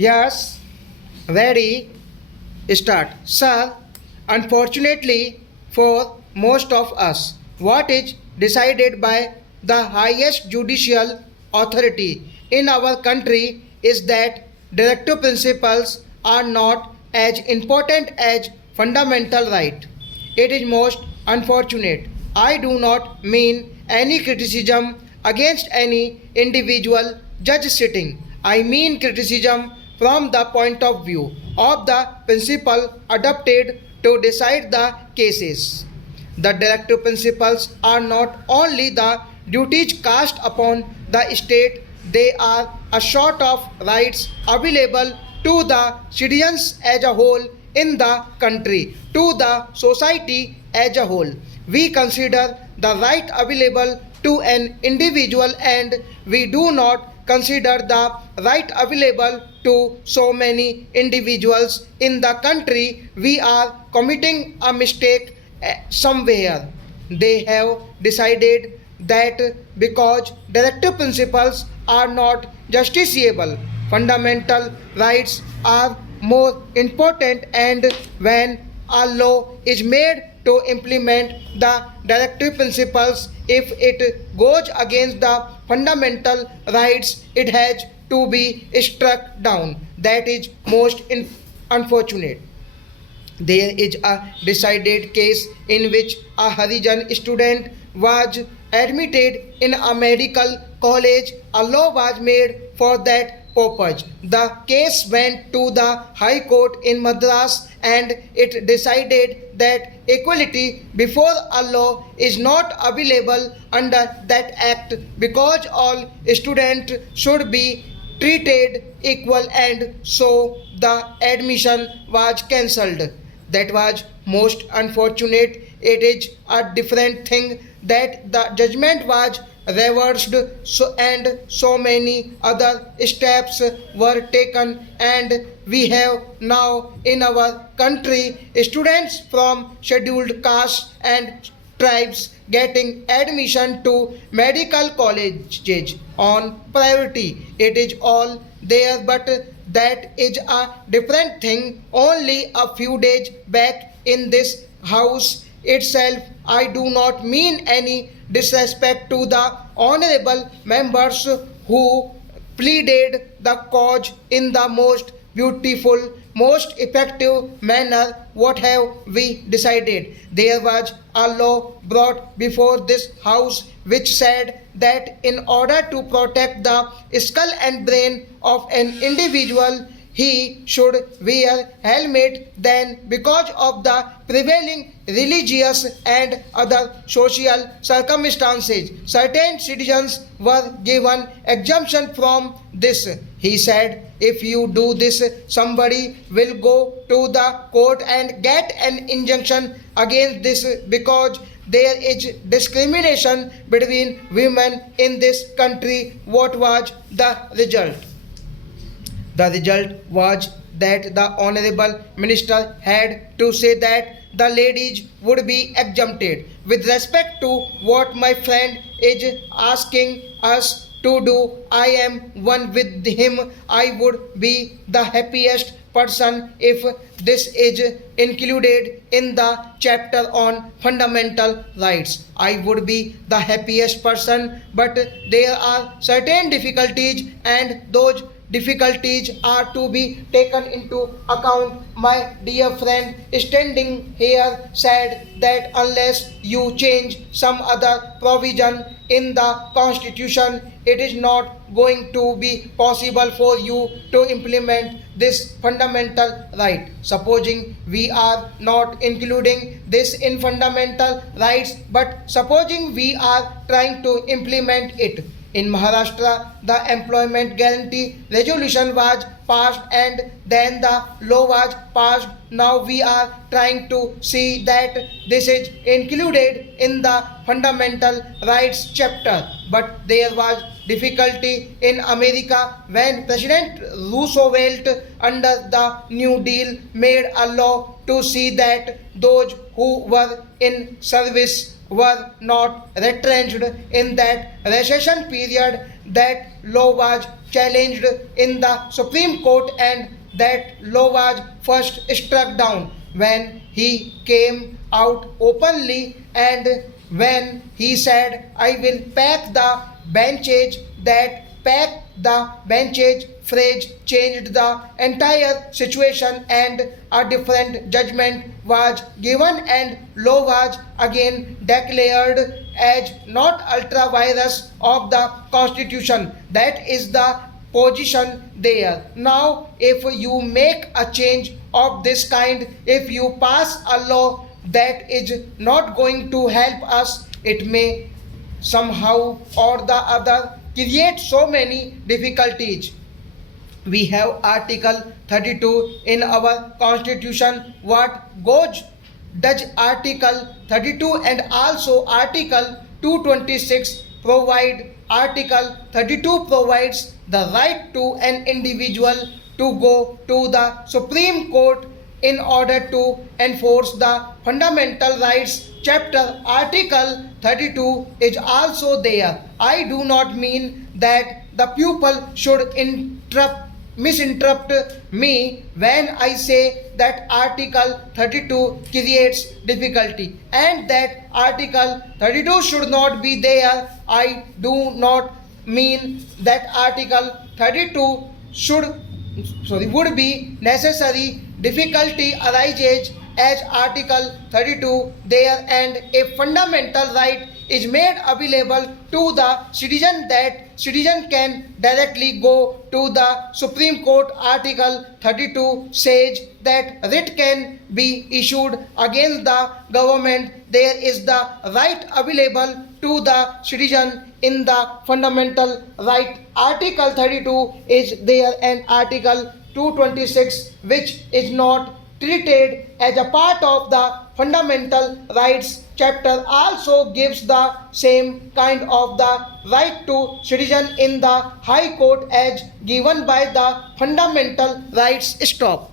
Yes, ready, start. Sir, unfortunately for most of us, what is decided by the highest judicial authority in our country is that directive principles are not as important as fundamental right. It is most unfortunate. I do not mean any criticism against any individual judge sitting. I mean criticism from the point of view of the principle adopted to decide the cases. The directive principles are not only the duties cast upon the state, they are a sort of rights available to the citizens as a whole in the country, to the society as a whole. We consider the right available to an individual and we do not consider the right available to so many individuals in the country. We are committing a mistake somewhere. They have decided that because directive principles are not justiciable, fundamental rights are more important, and when a law is made to implement the directive principles, if it goes against the fundamental rights, it has to be struck down. That is most unfortunate. There is a decided case in which a Harijan student was admitted in a medical college. A law was made for that purpose. The case went to the High Court in Madras and it decided that equality before a law is not available under that act because all students should be treated equal, and so the admission was cancelled. That was most unfortunate. It is a different thing that the judgment was reversed, and so many other steps were taken, and we have now in our country students from scheduled castes and tribes getting admission to medical colleges on priority. It is all there, but that is a different thing. Only a few days back in this house itself, I do not mean any disrespect to the honorable members who pleaded the cause in the most beautiful, most effective manner. What have we decided? There was a law brought before this house which said that in order to protect the skull and brain of an individual, he should wear helmet. Then because of the prevailing religious and other social circumstances, certain citizens were given exemption from this. He said, if you do this, somebody will go to the court and get an injunction against this because there is discrimination between women in this country. What was the result? The result was that the honorable minister had to say that the ladies would be exempted. With respect to what my friend is asking us to do, I am one with him. I would be the happiest person if this is included in the chapter on fundamental rights. I would be the happiest person, but there are certain difficulties, and those difficulties are to be taken into account. My dear friend standing here said that unless you change some other provision in the constitution, it is not going to be possible for you to implement this fundamental right. Supposing we are not including this in fundamental rights, but supposing we are trying to implement it. In Maharashtra, the employment guarantee resolution was passed and then the law was passed. Now we are trying to see that this is included in the fundamental rights chapter. But there was difficulty in America when President Roosevelt under the New Deal made a law to see that those who were in service were not retrenched in that recession period. That law was challenged in the Supreme Court, and that law was first struck down when he came out openly and when he said, I will pack the benches. That pack the benches phrase changed the entire situation, and a different judgment was given and law was again declared as not ultra virus of the constitution. That is the position there. Now if you make a change of this kind, if you pass a law that is not going to help us, it may somehow or the other create so many difficulties. We have article 32 in our constitution. What goes does article 32 and also article 226 provide? Article 32 provides the right to an individual to go to the Supreme Court in order to enforce the fundamental rights. Chapter article 32 is also there. I do not mean that the pupil should misinterpret me when I say that article 32 creates difficulty and that article 32 should not be there. I do not mean that article 32 would be necessary. Difficulty arises as article 32 there, and a fundamental right is made available to the citizen, that citizen can directly go to the Supreme Court. Article 32 says that writ can be issued against the government. There is the right available to the citizen in the fundamental right. Article 32 is there, and article 226, which is not treated as a part of the fundamental rights chapter, also gives the same kind of the right to citizen in the High Court as given by the fundamental rights. Stop.